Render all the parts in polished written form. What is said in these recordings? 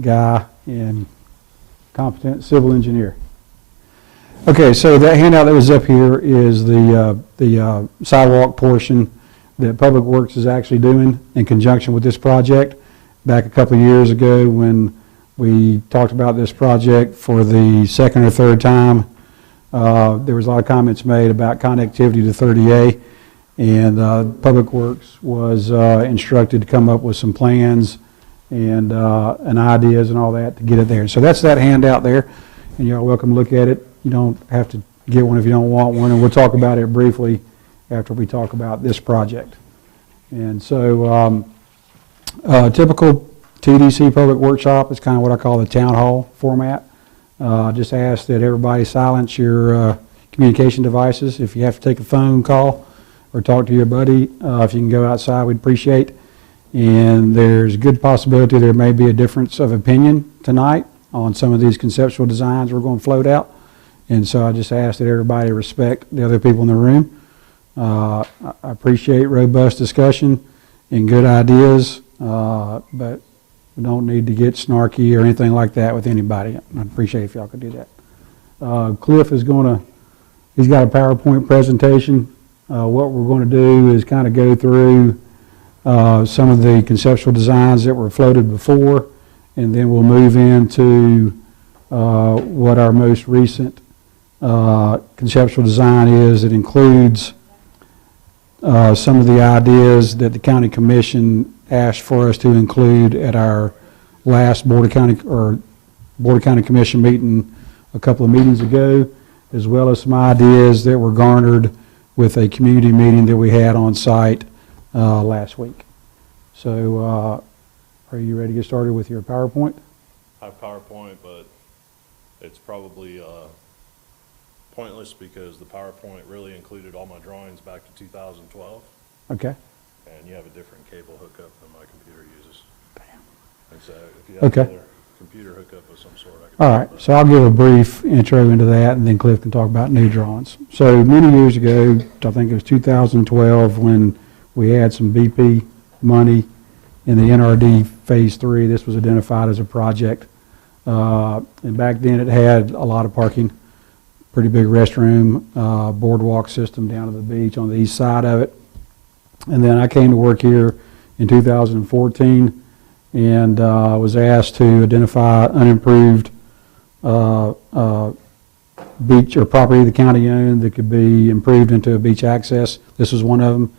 guy and competent civil engineer. Okay, so that handout that was up here is the sidewalk portion that Public Works is actually doing in conjunction with this project. Back a couple of years ago when we talked about this project for the second or third time, there was a lot of comments made about connectivity to 30A, and Public Works was instructed to come up with some plans and ideas and all that to get it there. So that's that handout there, and you're welcome to look at it. You don't have to get one if you don't want one, and we'll talk about it briefly after we talk about this project. And so typical TDC public workshop is kind of what I call the town hall format. Just ask that everybody silence your communication devices. If you have to take a phone call or talk to your buddy, if you can go outside, we'd appreciate. And there's a good possibility there may be a difference of opinion tonight on some of these conceptual designs we're going to float out. And so I just ask that everybody respect the other people in the room. I appreciate robust discussion and good ideas, but we don't need to get snarky or anything like that with anybody. I'd appreciate if y'all could do that. Cliff is he's got a PowerPoint presentation. What we're going to do is kind of go through some of the conceptual designs that were floated before, and then we'll move into what our most recent conceptual design is. It includes some of the ideas that the County Commission asked for us to include at our last Board of County Commission meeting a couple of meetings ago, as well as some ideas that were garnered with a community meeting that we had on site last week. So are you ready to get started with your PowerPoint? I have PowerPoint, but it's probably pointless because the PowerPoint really included all my drawings back to 2012. Okay. And you have a different cable hookup than my computer uses. Bam. And so if you have another computer hookup of some sort, I can. All right, so I'll give a brief intro into that, and then Cliff can talk about new drawings. So many years ago, I think it was 2012, when we had some BP money in the NRD Phase 3. This was identified as a project. And back then it had a lot of parking, pretty big restroom, boardwalk system down to the beach on the east side of it. And then I came to work here in 2014 and was asked to identify unimproved beach or property the county owned that could be improved into a beach access. This was one of them.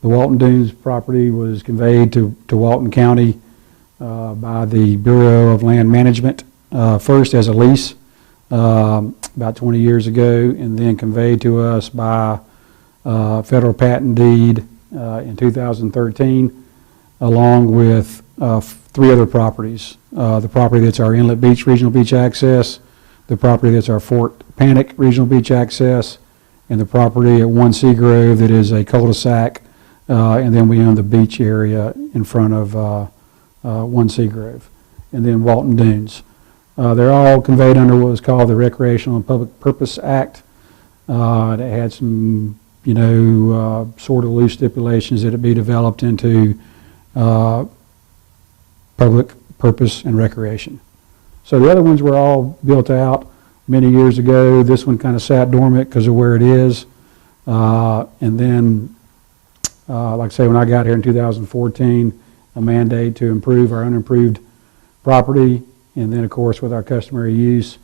The Walton Dunes property was conveyed to Walton County by the Bureau of Land Management, first as a lease about 20 years ago, and then conveyed to us by federal patent deed in 2013, along with 3 other properties. The property that's our Inlet Beach Regional Beach Access, the property that's our Fort Panic Regional Beach Access, and the property at 1 Seagrove that is a cul-de-sac, and then we own the beach area in front of 1 Seagrove, and then Walton Dunes. They're all conveyed under what was called the Recreational and Public Purpose Act. That had some, sort of loose stipulations that it be developed into public purpose and recreation. So the other ones were all built out many years ago. This one kind of sat dormant because of where it is. And then, like I say, when I got here in 2014, a mandate to improve our unimproved property. And then, of course, with our customary use,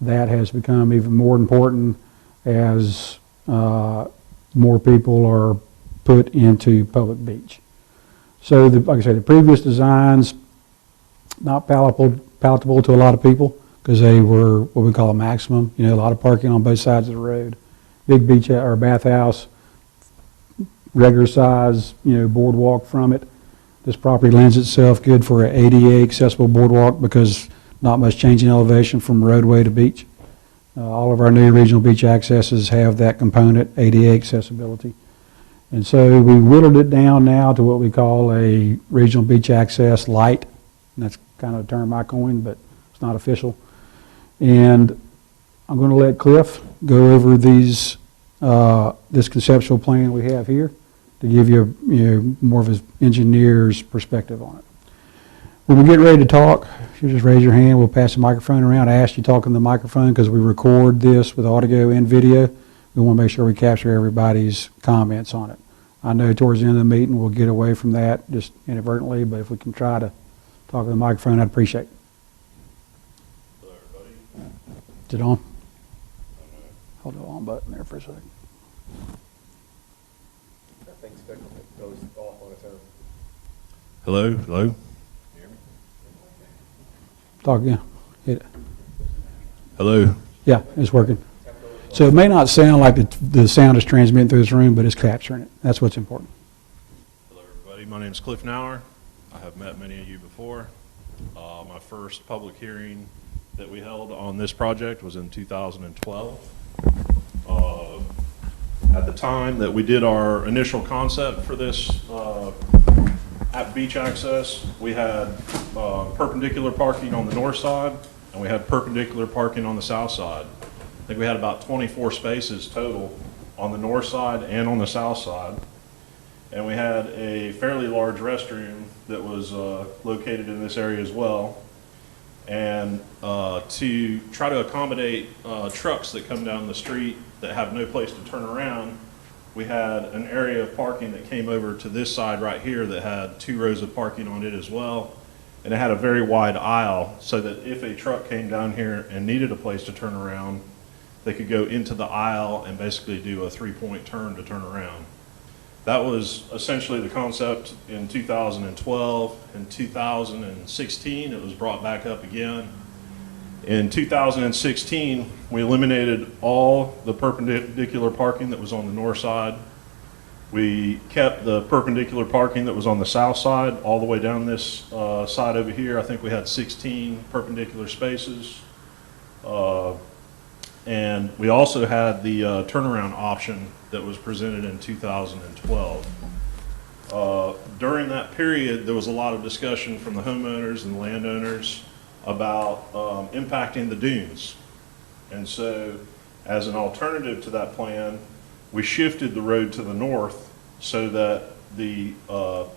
that has become even more important as more people are put into public beach. So, like I said, the previous designs, not palatable to a lot of people because they were what we call a maximum. A lot of parking on both sides of the road. Big beach or bathhouse, regular size, boardwalk from it. This property lends itself good for an ADA accessible boardwalk because not much change in elevation from roadway to beach. All of our new regional beach accesses have that component, ADA accessibility. And so we whittled it down now to what we call a regional beach access light. And that's kind of a term I coined, but it's not official. And I'm going to let Cliff go over these this conceptual plan we have here to give you more of an engineer's perspective on it. When we get ready to talk, you just raise your hand, we'll pass the microphone around. I asked you to talk in the microphone because we record this with audio and video. We want to make sure we capture everybody's comments on it. I know towards the end of the meeting, we'll get away from that just inadvertently, but if we can try to talk in the microphone, I'd appreciate it. Hello, everybody. Is it on? Hold the on button there for a second. That thing's fickle. It goes off on its own. Hello, hello. Talk again. Hit it. Hello. Yeah, it's working. So it may not sound like the sound is transmitting through this room, but it's capturing it. That's what's important. Hello, everybody. My name is Cliff Nauer. I have met many of you before. My first public hearing that we held on this project was in 2012. At the time that we did our initial concept for this at beach access, we had perpendicular parking on the north side, and we had perpendicular parking on the south side. I think we had about 24 spaces total on the north side and on the south side. And we had a fairly large restroom that was located in this area as well. And to try to accommodate trucks that come down the street that have no place to turn around, we had an area of parking that came over to this side right here that had 2 rows of parking on it as well. And it had a very wide aisle so that if a truck came down here and needed a place to turn around, they could go into the aisle and basically do a 3-point turn to turn around. That was essentially the concept in 2012. In 2016, it was brought back up again. In 2016, we eliminated all the perpendicular parking that was on the north side. We kept the perpendicular parking that was on the south side all the way down this side over here. I think we had 16 perpendicular spaces. And we also had the turnaround option that was presented in 2012. During that period, there was a lot of discussion from the homeowners and the landowners about impacting the dunes. And so, as an alternative to that plan, we shifted the road to the north so that the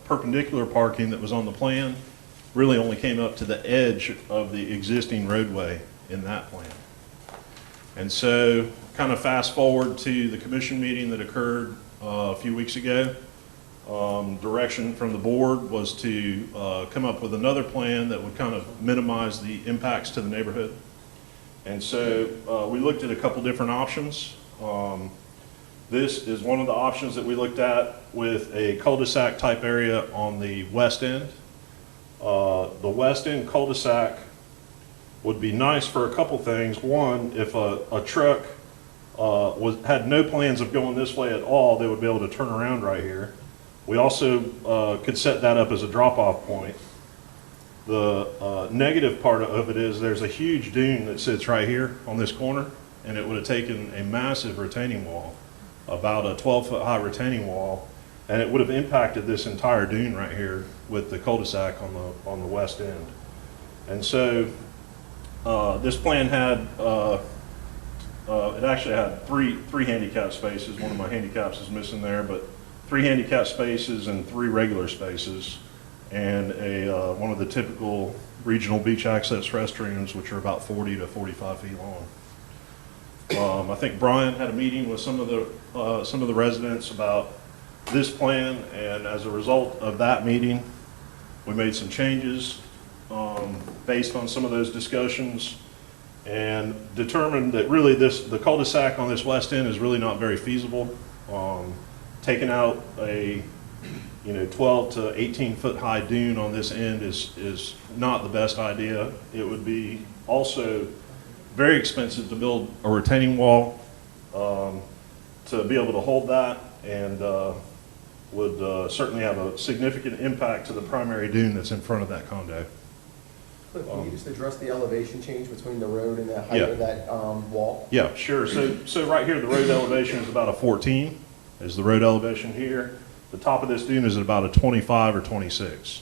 perpendicular parking that was on the plan really only came up to the edge of the existing roadway in that plan. And so, kind of fast forward to the commission meeting that occurred a few weeks ago. Direction from the board was to come up with another plan that would kind of minimize the impacts to the neighborhood. And so we looked at a couple different options. This is one of the options that we looked at with a cul-de-sac type area on the west end. The west end cul-de-sac would be nice for a couple things. One, if a truck had no plans of going this way at all, they would be able to turn around right here. We also could set that up as a drop-off point. The negative part of it is there's a huge dune that sits right here on this corner, and it would have taken a massive retaining wall, about a 12-foot high retaining wall, and it would have impacted this entire dune right here with the cul-de-sac on the west end. And so this plan had, it actually had three handicap spaces. One of my handicaps is missing there, but 3 handicap spaces and 3 regular spaces, and one of the typical regional beach access restrooms, which are about 40 to 45 feet long. I think Brian had a meeting with some of the residents about this plan, and as a result of that meeting, we made some changes based on some of those discussions, and determined that really the cul-de-sac on this west end is really not very feasible. Taking out a 12 to 18 foot high dune on this end is not the best idea. It would be also very expensive to build a retaining wall to be able to hold that, and would certainly have a significant impact to the primary dune that's in front of that condo. Cliff, can you just address the elevation change between the road and the height Yeah. of that wall? Yeah, sure. So right here, the road elevation is about a 14, is the road elevation here. The top of this dune is at about a 25 or 26.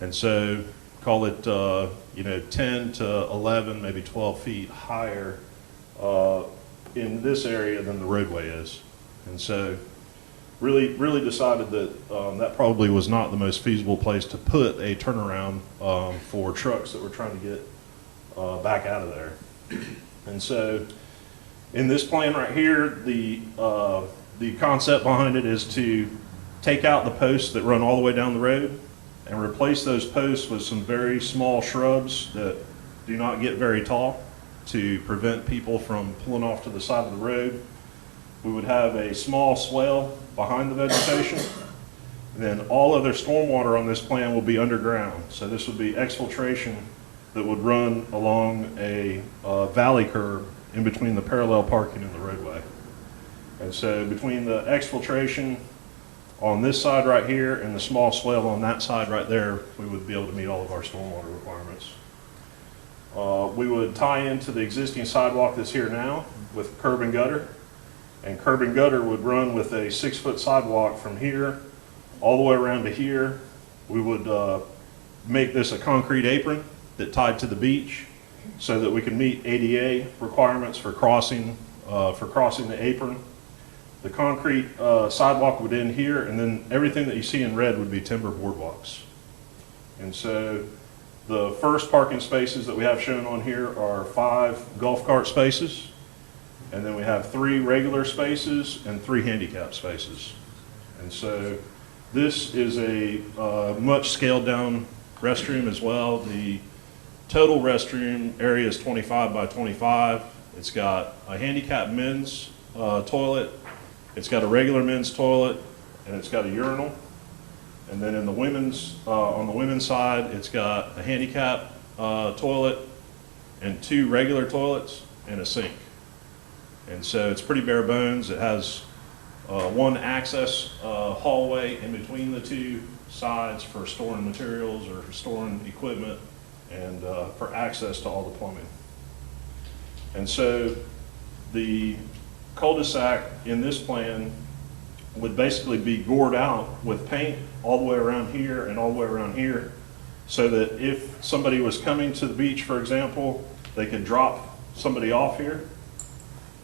And so call it, 10 to 11, maybe 12 feet higher in this area than the roadway is. And so really decided that that probably was not the most feasible place to put a turnaround for trucks that were trying to get back out of there. And so in this plan right here, the concept behind it is to take out the posts that run all the way down the road and replace those posts with some very small shrubs that do not get very tall to prevent people from pulling off to the side of the road. We would have a small swale behind the vegetation. And then all other stormwater on this plan will be underground. So this would be exfiltration that would run along a valley curve in between the parallel parking and the roadway. And so between the exfiltration on this side right here and the small swale on that side right there, we would be able to meet all of our stormwater requirements. We would tie into the existing sidewalk that's here now with curb and gutter. And curb and gutter would run with a 6-foot sidewalk from here all the way around to here. We would make this a concrete apron that tied to the beach so that we can meet ADA requirements for crossing the apron. The concrete sidewalk would end here, and then everything that you see in red would be timber boardwalks. And so the first parking spaces that we have shown on here are 5 golf cart spaces, and then we have 3 regular spaces and 3 handicap spaces. And so this is a much scaled down restroom as well. The total restroom area is 25 by 25. It's got a handicapped men's toilet, it's got a regular men's toilet, and it's got a urinal. And then in the women's, on the women's side, it's got a handicap toilet and 2 regular toilets and a sink. And so it's pretty bare bones. It has 1 access hallway in between the 2 sides for storing materials or for storing equipment and for access to all the plumbing. And so the cul-de-sac in this plan would basically be gored out with paint all the way around here and all the way around here, so that if somebody was coming to the beach, for example, they could drop somebody off here,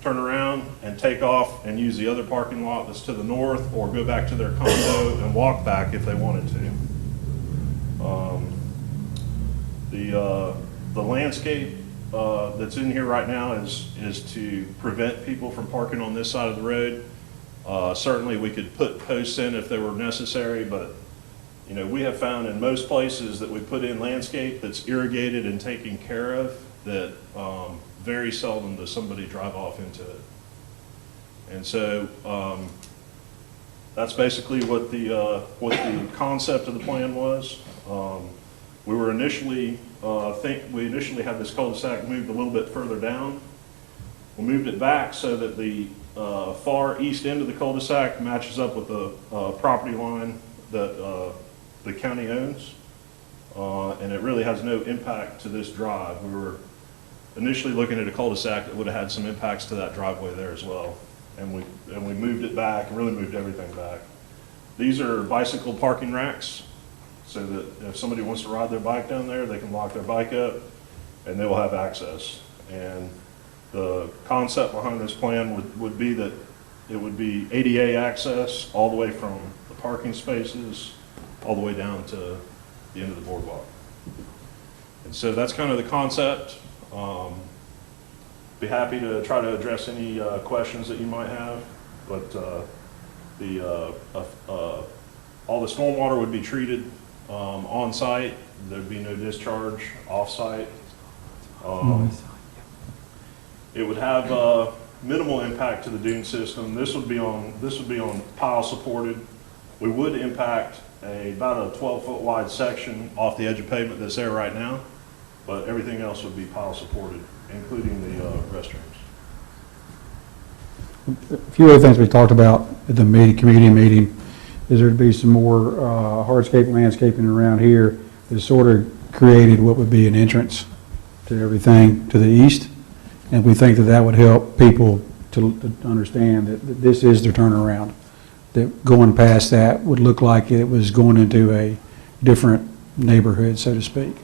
turn around and take off and use the other parking lot that's to the north, or go back to their condo and walk back if they wanted to. The landscape that's in here right now is to prevent people from parking on this side of the road. Certainly we could put posts in if they were necessary, but you know, we have found in most places that we put in landscape that's irrigated and taken care of, that very seldom does somebody drive off into it. And so that's basically what the concept of the plan was. We were initially we initially had this cul-de-sac moved a little bit further down. We moved it back so that the far east end of the cul-de-sac matches up with the property line that the county owns, and it really has no impact to this drive. We were initially looking at a cul-de-sac that would have had some impacts to that driveway there as well, and we moved it back and really moved everything back. These are bicycle parking racks, so that if somebody wants to ride their bike down there, they can lock their bike up and they will have access. And the concept behind this plan would be that it would be ADA access all the way from the parking spaces all the way down to the end of the boardwalk. And so that's kind of the concept. Be happy to try to address any questions that you might have, but all the stormwater would be treated on site. There'd be no discharge off site. It would have minimal impact to the dune system. This would be on pile supported. We would impact about a 12-foot wide section off the edge of pavement that's there right now, but everything else would be pile supported, including the restrooms. A few other things we talked about at the community meeting is there'd be some more hardscape landscaping around here that sort of created what would be an entrance to everything to the east. And we think that that would help people to understand that this is their turnaround, that going past that would look like it was going into a different neighborhood, so to speak.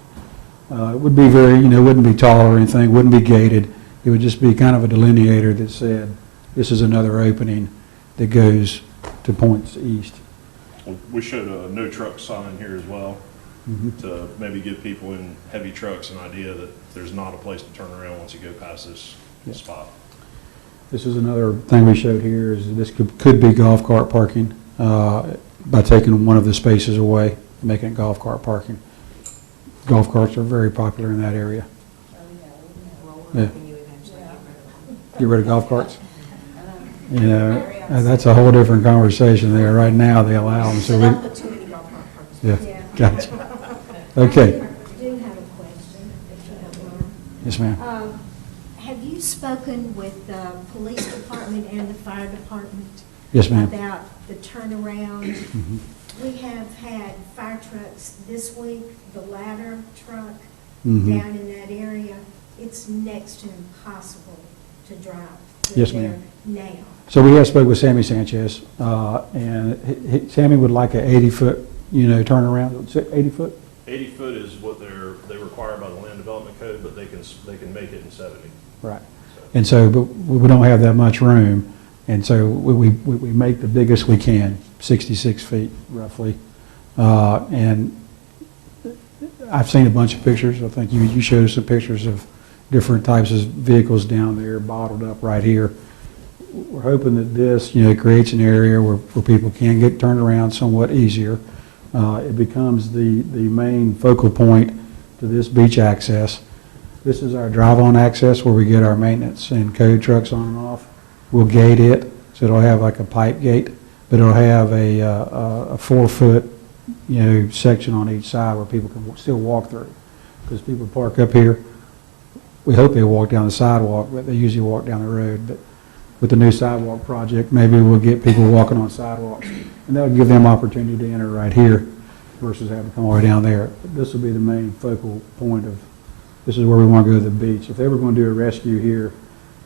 It would be very, wouldn't be tall or anything, wouldn't be gated. It would just be kind of a delineator that said, this is another opening that goes to to points east. We showed a no truck sign here as well, Mhm. to maybe give people in heavy trucks an idea that there's not a place to turn around once you go past this Yeah. spot. This is another thing we showed here, is this could be golf cart parking, by taking one of the spaces away, making it golf cart parking. Golf carts are very popular in that area. Yeah. Get rid of golf carts? You know, that's a whole different conversation there. Right now, they allow them, so we, Don't put too many golf cart parks. yeah, gotcha. Okay, I do have a question, if you don't mind. yes, ma'am. Have you spoken with the police department and the fire department? Yes, ma'am. About the turnaround? Mhm. We have had fire trucks this week, the ladder truck Mhm. down in that area. It's next to impossible to drive through Yes, there ma'am. now. So we have spoke with Sammy Sanchez, and Sammy would like a 80-foot, turnaround, 80-foot? 80 foot is what they require by the land development code, but they can make it in 70. Right. And so, but we don't have that much room, and so we make the biggest we can, 66 feet roughly. And I've seen a bunch of pictures. I think you showed us some pictures of different types of vehicles down there bottled up right here. We're hoping that this, creates an area where people can get turned around somewhat easier. It becomes the main focal point to this beach access. This is our drive-on access where we get our maintenance and code trucks on and off. We'll gate it, so it'll have like a pipe gate, but it'll have a 4-foot, section on each side where people can still walk through. Because people park up here, we hope they walk down the sidewalk, but they usually walk down the road. But with the new sidewalk project, maybe we'll get people walking on sidewalks, and that'll give them opportunity to enter right here versus having to come all the way down there. This will be the main focal point of, this is where we want to go to the beach. If they were going to do a rescue here,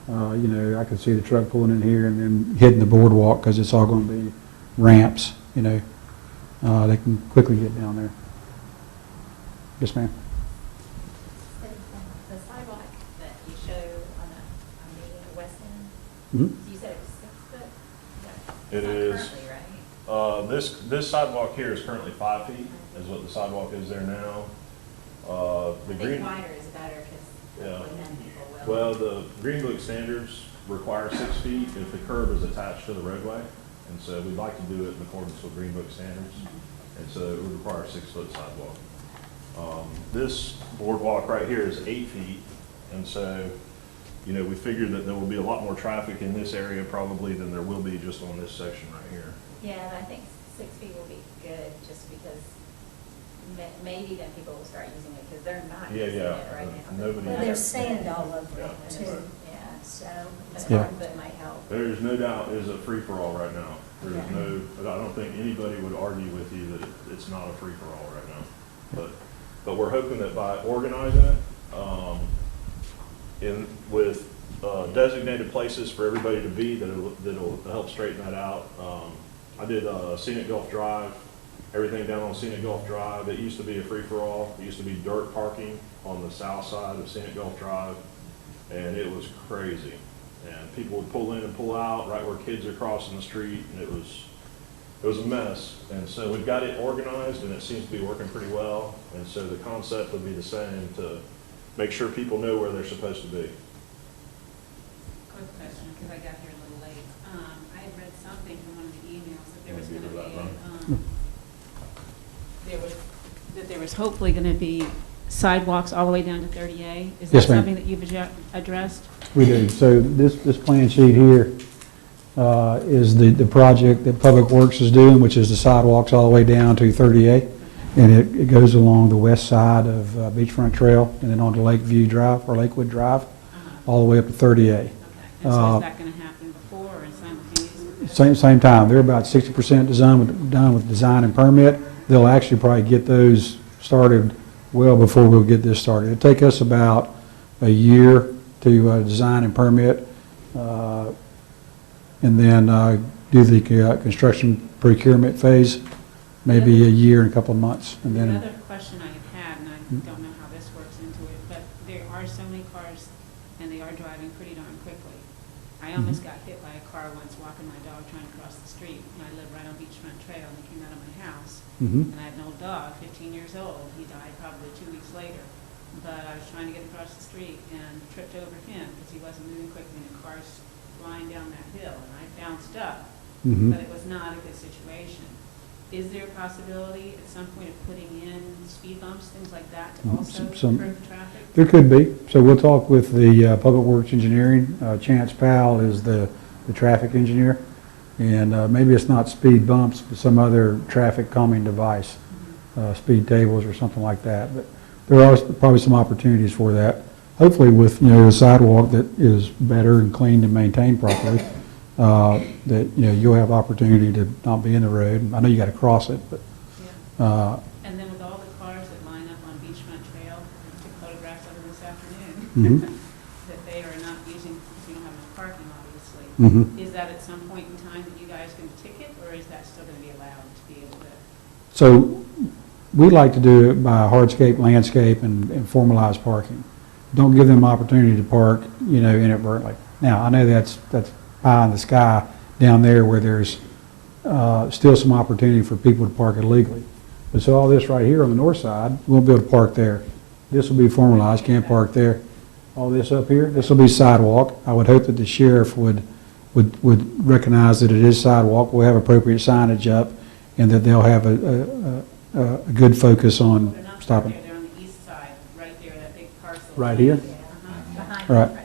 I could see the truck pulling in here and then hitting the boardwalk, because it's all going to be ramps, they can quickly get down there. Yes, ma'am. The sidewalk that you show on the west end, Mhm. you said it was 6 foot? It It's not is. currently, right? This sidewalk here is currently 5 feet, is what the sidewalk is there now. I The think green, wider is better, because Yeah. then people will. well, the Green Book standards require 6 feet if the curb is attached to the roadway. And so we'd like to do it in accordance with Green Book standards. And so it would require a 6-foot sidewalk. This boardwalk right here is 8 feet. And so, we figured that there will be a lot more traffic in this area probably than there will be just on this section right here. Yeah, and I think 6 feet will be good, just because maybe then people will start using it, because they're not Yeah, using yeah. it right now. Nobody- Well, there's sand all over Yeah. it too, Yeah, so. a Yeah. 5 foot might help. There's no doubt it's a free-for-all right now. There's Yeah. no, but I don't think anybody would argue with you that it's not a free-for-all right now. But we're hoping that by organizing it, with designated places for everybody to be, that'll help straighten that out. I did Scenic Gulf Drive, everything down on Scenic Gulf Drive. It used to be a free-for-all. It used to be dirt parking on the south side of Scenic Gulf Drive, and it was crazy. And people would pull in and pull out right where kids are crossing the street, and it was a mess. And so we've got it organized, and it seems to be working pretty well. And so the concept would be the same, to make sure people know where they're supposed to be. Quick question, because I got here a little late. I had read something from one of the emails that there was Wanna gonna give her that, be, there was hopefully gonna be sidewalks all the way down to 30A. Is that Yes, ma'am. something that you've addressed? We do. So this plan sheet here is the project that Public Works is doing, which is the sidewalks all the way down to 30A. And it goes along the west side of Beachfront Trail and then onto Lakeview Drive or Lakewood Drive, all the way up to 30A. Okay. And so is that gonna happen before or simultaneously? Same time. They're about 60% done with design and permit. They'll actually probably get those started well before we'll get this started. It'll take us about a year to design and permit, and then do the construction procurement phase, maybe a year and a couple of months. And then, Another question I had, and I don't know how this works into it, but there are so many cars and they are driving pretty darn quickly. I almost got hit by a car once walking my dog trying to cross the street, and I live right on Beachfront Trail, and he came out of my house. Mhm. And I had an old dog, 15 years old. He died probably 2 weeks later. But I was trying to get across the street and tripped over him because he wasn't moving quickly, and the car's flying down that hill, and I bounced up. Mhm. But it was not a good situation. Is there a possibility at some point of putting in speed bumps, things like that, to also Some- curb the traffic? There could be. So we'll talk with the Public Works Engineering. Chance Powell is the traffic engineer. And maybe it's not speed bumps, but some other traffic calming device, speed tables or something like that. But there are probably some opportunities for that. Hopefully with, a sidewalk that is better and cleaned and maintained properly, that, you'll have opportunity to not be in the road. I know you got to cross it, but, Yeah. And then with all the cars that line up on Beachfront Trail, I took photographs of them this afternoon, Mhm. that they are not using, because you don't have enough parking, obviously. mhm. Is that at some point in time that you guys can ticket, or is that still going to be allowed to be able to? So we like to do it by hardscape, landscape, and formalized parking. Don't give them opportunity to park, inadvertently. Now, I know that's pie in the sky down there where there's still some opportunity for people to park illegally. But so all this right here on the north side, we won't be able to park there. This will be formalized, can't park there. All this up here, this will be sidewalk. I would hope that the sheriff would recognize that it is sidewalk. We'll have appropriate signage up, and that they'll have a good focus on They're not stopping. parked there, they're on the east side, right there, that big parcel. Right here? Behind Right. the trail.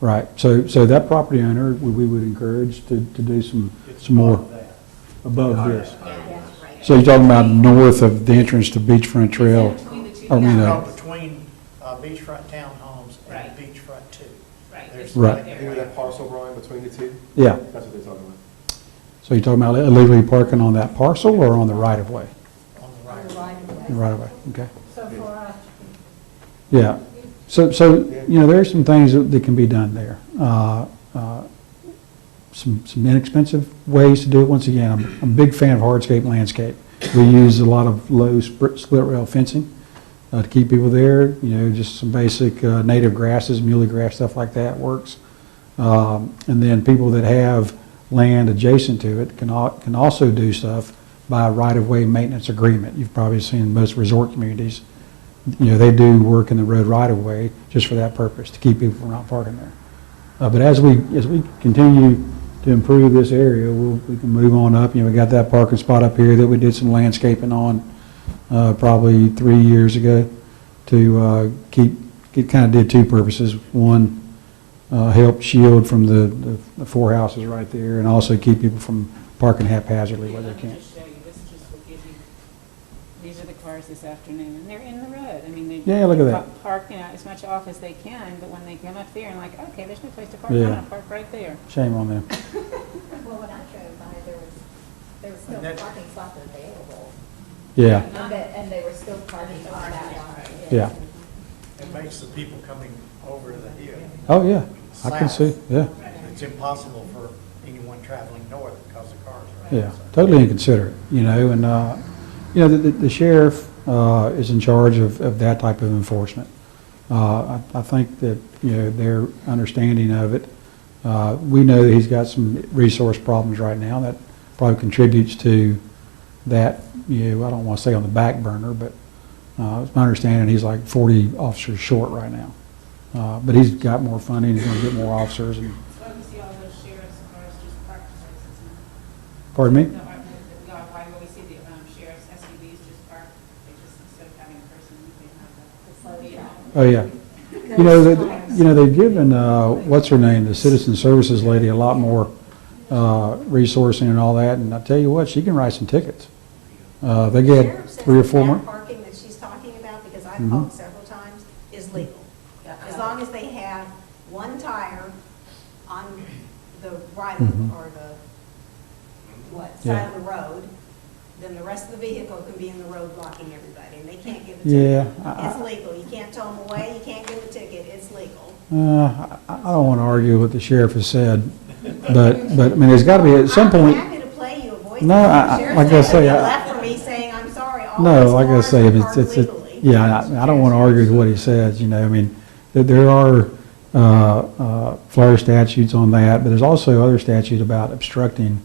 Right, so that property owner, we would encourage to do some more above this. Yeah, right. So you're talking about north of the entrance to Beachfront Trail? Is that between the two? I mean, No, between beachfront townhomes Right. and beachfront two. Right. There's Right. there, Hear that parcel, Brian, between the two? Yeah, That's what they're talking about. so you're talking about illegally parking on that parcel or on the right of way? On the right. The right of way, okay. So for us, Yeah, so, there are some things that can be done there. Some inexpensive ways to do it. Once again, I'm a big fan of hardscape landscape. We use a lot of low split rail fencing to keep people there, just some basic native grasses, muhly grass, stuff like that works. And then people that have land adjacent to it can also do stuff by right-of-way maintenance agreement. You've probably seen most resort communities, they do work in the road right-of-way just for that purpose, to keep people from not parking there. But as we continue to improve this area, we can move on up. We got that parking spot up here that we did some landscaping on probably 3 years ago to it kind of did two purposes. One, help shield from the four houses right there, and also keep people from parking haphazardly where they Let me can't. just show you, this just will give you, these are the cars this afternoon, and they're in the road. I mean, they. Yeah, look at they that. Park, as much off as they can, but when they come up there and like, okay, there's no place to park, Yeah. I'm gonna park right there. Shame on them. well, when I drove by, there was still And that- parking spots available. Yeah, And they were still parking on that line. yeah. It makes the people coming over to the hill. Oh, yeah, I can see, yeah. It's impossible for anyone traveling north because the cars are out. Yeah, totally inconsiderate, and, the sheriff is in charge of that type of enforcement. I think that, their understanding of it, we know that he's got some resource problems right now that probably contributes to that, I don't want to say on the back burner, but it's my understanding he's like 40 officers short right now. But he's got more funding, he's going to get more officers, and, So why do we see all those sheriff's cars just parked places now? pardon me? No, why do we see the sheriff's SUVs just parked, they just, instead of having a person, they have The slow the. traffic. Oh, yeah. They've given, what's her name, the citizen services lady, a lot more resourcing and all that, and I tell you what, she can write some tickets. They get Sheriff says 3 or that 4 that more. parking that she's talking about, because I've Mhm. called several times, is legal. As long as they have one tire on the right Mhm. or the, what, Yeah. side of the road, then the rest of the vehicle can be in the road blocking everybody, and they can't give a Yeah, ticket. It's legal. You can't tow them away, you can't give a ticket, it's legal. I don't want to argue what the sheriff has said, but, I mean, there's got to be, at some I'm point, happy to play you a voice. No, Sheriff like I said say, he I- left for me saying, I'm sorry, all no, these like I cars say, are it's, parked legally. yeah, I don't want to argue with what he says, I mean, that there are, flare statutes on that, but there's also other statutes about obstructing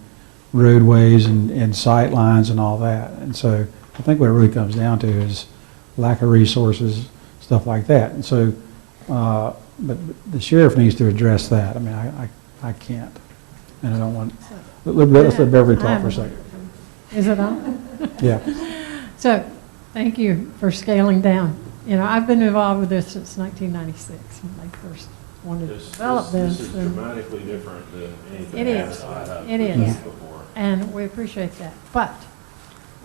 roadways and sight lines and all that. And so I think what it really comes down to is lack of resources, stuff like that. And so, but the sheriff needs to address that. I mean, I can't, and I don't want, let's let Beverly talk for a second. Is it on? Yeah. So, thank you for scaling down. You know, I've been involved with this since 1996, when they first wanted to develop this. This is and dramatically different than anything It is. else I have It is. produced before. And we appreciate that. But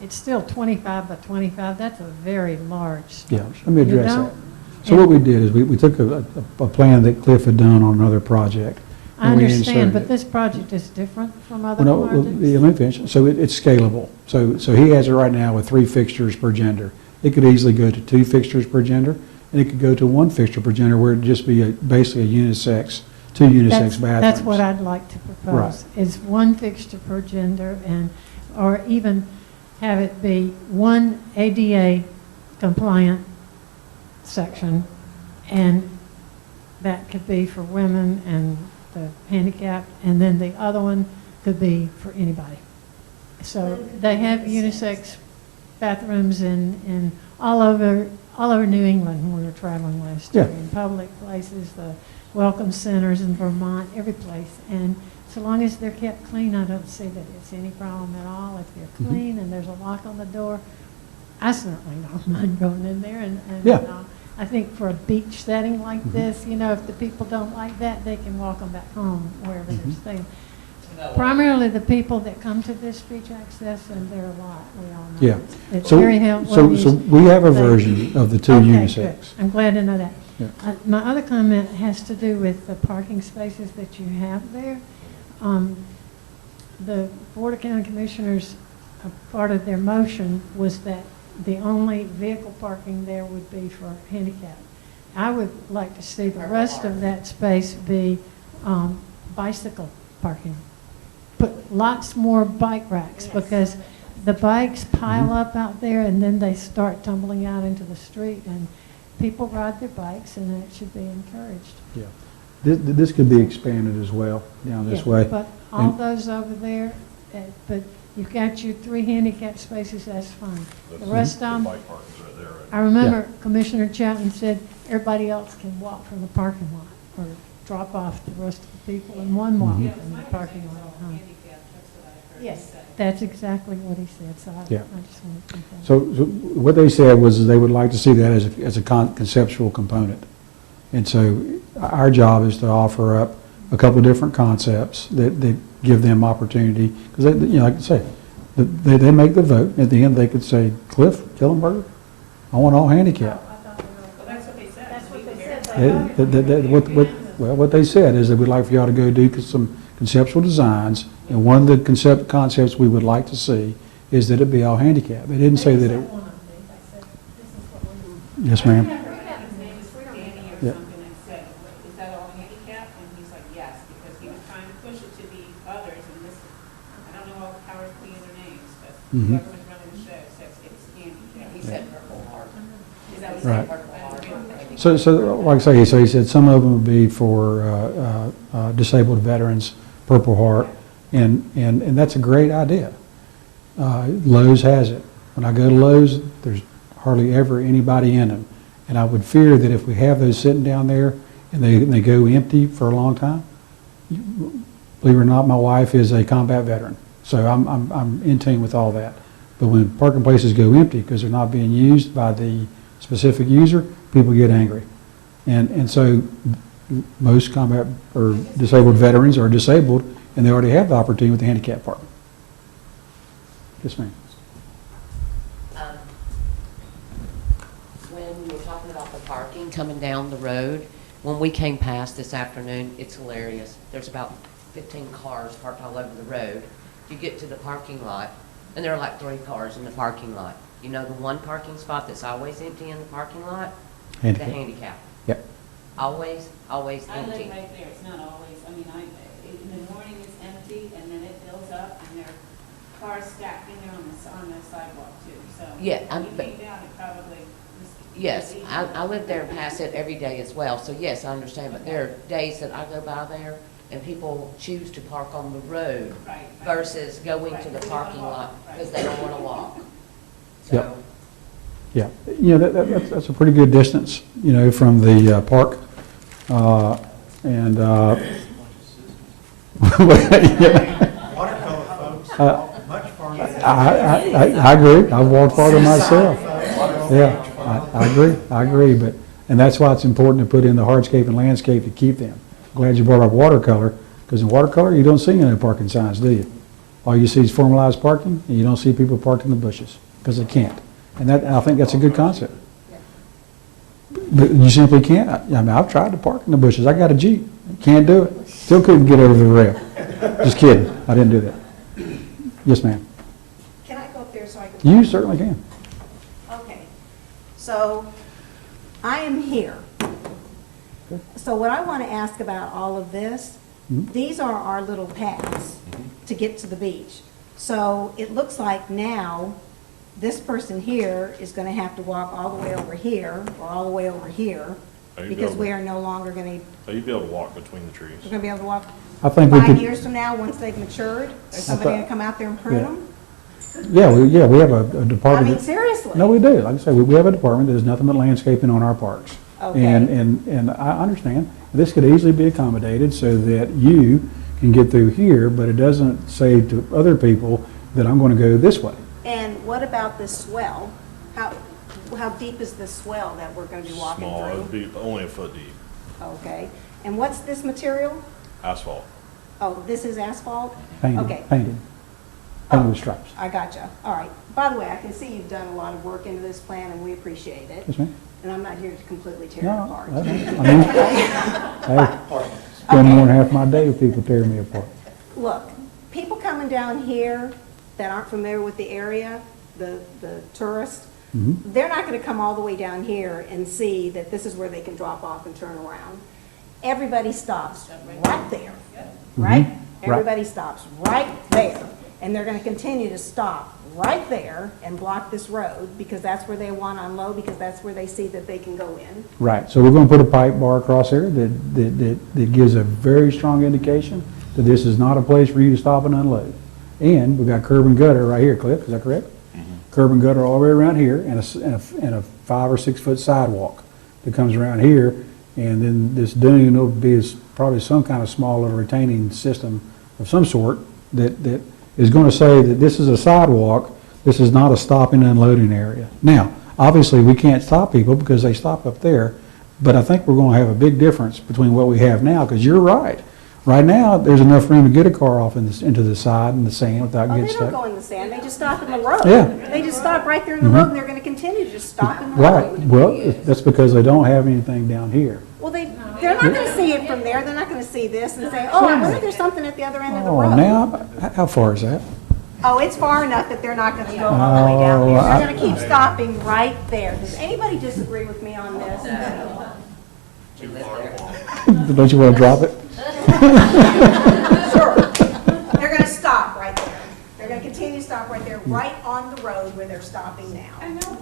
it's still 25 by 25. That's a very large Yeah, structure. let me You address don't- that. So what we did is we took a plan that Cliff had done on another project. I and we understand, inserted but it. this project is different from other Well, no, projects? let me finish. So it's scalable. So he has it right now with 3 fixtures per gender. It could easily go to 2 fixtures per gender, and it could go to 1 fixture per gender where it'd just be basically a unisex, 2 unisex bathrooms. That's what I'd like to propose, is 1 fixture per gender, and, or even have it be 1 ADA compliant section, and that could be for women and the handicapped, and then the other one could be for anybody. So they have unisex bathrooms in all over New England when we were traveling last year, Yeah. in public places, the welcome centers in Vermont, every place. And so long as they're kept clean, I don't see that it's any problem at all. If they're Mhm. clean and there's a lock on the door, I certainly don't mind going in there. And Yeah. I think for a beach setting like Mhm. this, you know, if the people don't like that, they can walk them back home wherever Mhm. they're staying. Primarily the people that come to this beach access, and there are a lot, we all know. Yeah. It's So, very helpful. so we have a Thank you. version of the 2 Okay, unisex. good. I'm glad to know that. Yeah. My other comment has to do with the parking spaces that you have there. The Board of County Commissioners, a part of their motion was that the only vehicle parking there would be for handicap. I would like to see the rest of that space be bicycle parking. Put lots more bike racks, because the bikes pile up out there and then they start tumbling out into the street, and people ride their bikes, and it should be encouraged. Yeah. This could be expanded as well down this Yeah, way. But all And- those over there, but you've got your 3 handicap spaces, that's fine. The rest of them, bike parking's right there, right? I remember Commissioner Chapman said everybody else can walk from the parking lot, or drop off the rest of the people in one walk Mhm. from the parking lot. Yes, Yes. that's exactly what he said, so Yeah. I just wanted to confirm. So what they said was they would like to see that as a conceptual component. And so our job is to offer up a couple of different concepts that give them opportunity, because you know, like I say, they make the vote. At the end, they could say, Cliff, Killenberger, I want all handicap. Well, that's what they said. That's what they said. Well, what they said is they would like for y'all to go do some conceptual designs, and one of the concepts we would like to see is that it be all handicap. They didn't say that it, yes, ma'am. His name is Danny or Yeah. something, and said, is that all handicap? And he's like, yes, because he was trying to push it to the others, and this, I don't know all the powers be in their names, but Mhm. whoever was running the show says it's handicap. He said Purple Heart. Is that what Right. Purple Heart. So like I say, so he said some of them would be for disabled veterans, Purple Heart, and that's a great idea. Lowe's has it. When I go to Lowe's, there's hardly ever anybody in them. And I would fear that if we have those sitting down there and they go empty for a long time, believe it or not, my wife is a combat veteran, so I'm in tune with all that. But when parking places go empty because they're not being used by the specific user, people get angry. And so most combat or disabled veterans are disabled, and they already have the opportunity with the handicap parking. Yes, ma'am. When you were talking about the parking coming down the road, when we came past this afternoon, it's hilarious. There's about 15 cars parked all over the road. You get to the parking lot, and there are like 3 cars in the parking lot. You know the one parking spot that's always empty in the parking lot? Handicap. The handicap. Yep. Always I live empty. right there, it's not always, I mean, in the morning it's empty, and then it fills up, and there are cars stacked in there on the sidewalk too, so. Yeah, When you but- came down, it probably was Yes, I live there and pass it every day as well, so yes, I understand, but there are days that I go by there and people choose to park on the road versus going to the parking lot because they don't want to walk. Yep. So, Yeah, you know, that's a pretty good distance, you know, from the park. And, yeah, Watercolor folks, much farther. I agree. I've walked farther myself. Yeah, I agree, but, and that's why it's important to put in the hardscape and landscape to keep them. Glad you brought up watercolor, because in watercolor, you don't see any parking signs, do you? All you see is formalized parking, and you don't see people parked in the bushes, because they can't. And that, I think that's a good concept. But you simply can't. I mean, I've tried to park in the bushes. I got a Jeep. Can't do it. Still couldn't get over the rail. Just kidding. I didn't do that. Yes, ma'am. Can I go up there so I can? You certainly can. Okay, so I am here. So what I want to ask about all of this, these are our little paths to get to the beach. So it looks like now, this person here is going to have to walk all the way over here, or all the way over here, Oh, you'd be because able- we are no longer going to, So you'd be able to walk between the trees. we're going to be able to walk I think we 5 could, years from now, once they've matured? Is somebody going to come out there and prune Yeah. them? yeah, we have a I department. mean, that- seriously? No, we do. Like I say, we have a department that does nothing but landscaping on our parks. Okay. And I understand, this could easily be accommodated so that you can get through here, but it doesn't say to other people that I'm going to go this way. And what about this swell? How deep is this swell that we're going to be walking Small, it'd through? be only a foot deep, Okay. And what's this material? asphalt. Oh, this is asphalt? Painted, Okay. painted with stripes. I gotcha. All right. By the way, I can see you've done a lot of work into this plan, and we appreciate it. Yes, ma'am? And I'm not here to completely tear it No, apart. I mean, hey, spend more than half my day with people tearing me apart. Look, people coming down here that aren't familiar with the area, the tourists, they're not going to come all the way down here and see that this is where they can drop off and turn around. Everybody stops right there, right? Right. Everybody stops right there. And they're going to continue to stop right there and block this road because that's where they want to unload, because that's where they see that they can go in. Right, so we're going to put a pipe bar across there that gives a very strong indication that this is not a place for you to stop and unload. And we've got curb and gutter right here, Cliff, is that correct? Curb and gutter all the way around here, and a 5 or 6 foot sidewalk that comes around here, and then this dune will be probably some kind of small little retaining system of some sort that is going to say that this is a sidewalk, this is not a stopping and unloading area. Now, obviously, we can't stop people because they stop up there, but I think we're going to have a big difference between what we have now, because you're right. Right now, there's enough room to get a car off into the side in the sand without Oh, getting they don't stuck. go in the sand, they just stop in the road. Yeah. They just stop right there in the road, and they're going to continue to just stop in the Right, road. well, that's because they don't have anything down here. Well, they're not going to see it from there, they're not going to see this and say, oh, I wonder if there's something at the other end of the Oh, road. now, how far is that? Oh, it's far enough that they're not going to go all the way down there. Oh, They're going to keep stopping right there. Does anybody disagree with me on this? you live there. Don't you want to drop it? Sure. They're going to stop right there. They're going to continue to stop right there, right on the road where they're stopping now.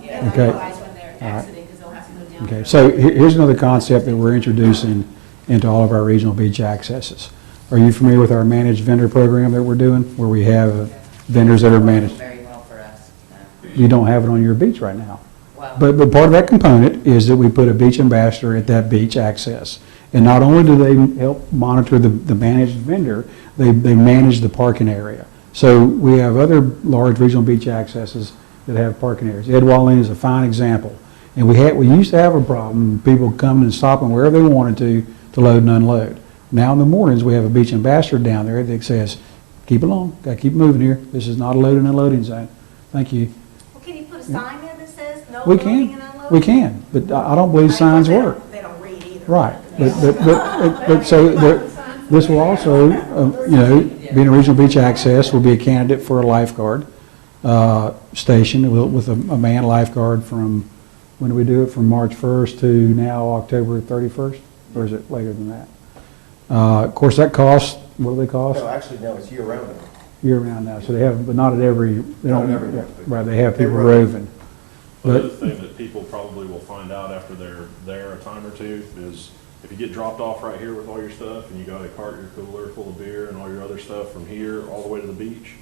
Yeah, and I Okay. realize when they're exiting, because they'll have to go down. Okay, so here's another concept that we're introducing into all of our regional beach accesses. Are you familiar with our managed vendor program that we're doing, where we have vendors that are managed? Very well for us. No. You don't have it on your beach right now. Well, But part of that component is that we put a beach ambassador at that beach access. And not only do they help monitor the managed vendor, they manage the parking area. So we have other large regional beach accesses that have parking areas. Ed Walton is a fine example. And we used to have a problem, people coming and stopping wherever they wanted to load and unload. Now in the mornings, we have a beach ambassador down there that says, keep it along, got to keep moving here. This is not a loading and unloading zone. Thank you. Well, can you put a sign there that says no We loading and can, unloading? we can, but I don't believe signs work. They don't read either. Right, but so this will also, being a regional beach access, will be a candidate for a lifeguard station with a manned lifeguard from, when do we do it, from March 1st to now October 31st? Or is it later than that? Of course, that costs, what do they cost? No, actually, no, it's year-round. Year-round now, so they have, but not at every, they Not don't, at every- right, they have They people rove. roving. Another thing that people probably will find out after they're there a time or two is if you get dropped off right here with all your stuff and you gotta cart your cooler full of beer and all your other stuff from here all the way to the beach,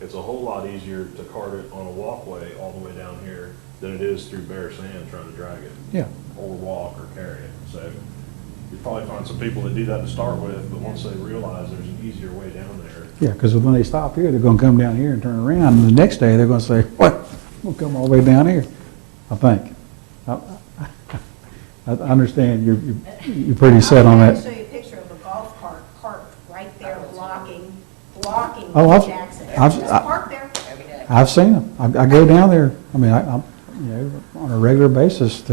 it's a whole lot easier to cart it on a walkway all the way down here than it is through bare sand trying to drag it. Yeah. Or walk or carry it. So you probably find some people that do that to start with, but once they realize there's an easier way down there. Yeah, because when they stop here, they're gonna come down here and turn around, and the next day, they're gonna say, what? We'll come all the way down here, I think. I understand you're pretty set on I'm that. going to show you a picture of a golf cart parked right there blocking Oh, I've- Jackson. I've- Just parked there. Every day. I've seen them. I go down there, I mean, I'm, you know, on a regular basis to